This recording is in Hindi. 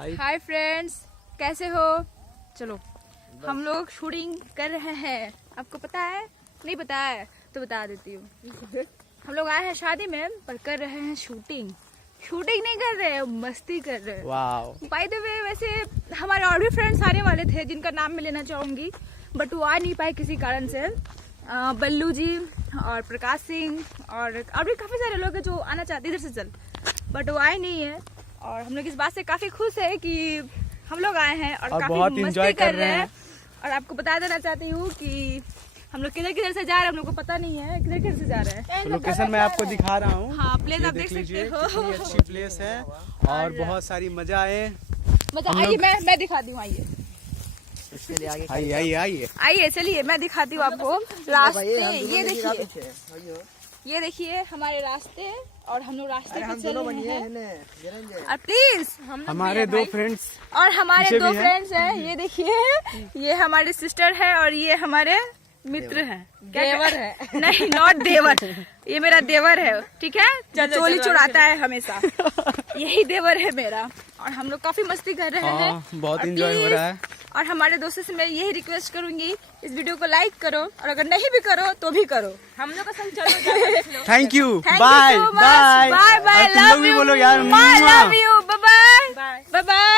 हाय फ्रेंड्स, कैसे हो? चलो हम लोग शूटिंग कर रहे हैं। आपको पता है? नहीं पता है तो बता देती हूँ। हम लोग आए हैं शादी में पर कर रहे हैं शूटिंग। शूटिंग नहीं कर रहे हैं, मस्ती कर रहे हैं। वाओ। बाय द वे, वैसे हमारे और भी फ्रेंड्स आने वाले थे जिनका नाम मैं लेना चाहूँगी, बट वो आ नहीं पाए किसी कारण से। बल्लू जी और प्रकाश सिंह और भी काफ़ी सारे लोग हैं जो आना चाहते इधर से चल, बट वो आए नहीं है। और हम लोग इस बात से काफ़ी खुश है कि हम लोग आए हैं और काफ़ी मस्ती कर रहे हैं। और आपको बता देना चाहती हूँ कि हम लोग किधर किधर से जा रहे हैं हम लोग को पता नहीं है, किधर किधर से जा रहे हैं। लोकेशन मैं आपको दिखा रहा हूँ। हाँ, प्लेस आप देख देख सकते हो। कितनी अच्छी प्लेस है और बहुत सारी मजा आए। मतलब आइए मैं दिखाती हूँ। आइए आइए आइए आइए आइए, चलिए मैं दिखाती हूँ आपको रास्ते। ये देखिए हमारे रास्ते, और हम लोग रास्ते पे चल रहे हैं। और प्लीज हमारे दो फ्रेंड्स और हमारे पीछे दो भी हैं। फ्रेंड्स हैं। ये देखिए, ये हमारी सिस्टर है और ये हमारे मित्र हैं। देवर है नहीं, नॉट देवर, ये मेरा देवर है, ठीक है, जो चोली चुराता है हमेशा। यही देवर है मेरा। और हम लोग काफी मस्ती कर रहे हैं। बहुत और एंजॉय हो रहा है। और हमारे दोस्तों से मैं यही रिक्वेस्ट करूंगी, इस वीडियो को लाइक करो, और अगर नहीं भी करो तो भी करो। हम लोग का संग चलो। Thank you, Thank you bye so much. Bye Bye bye, तुम लोग भी बोलो यार। love you, bye bye, bye bye।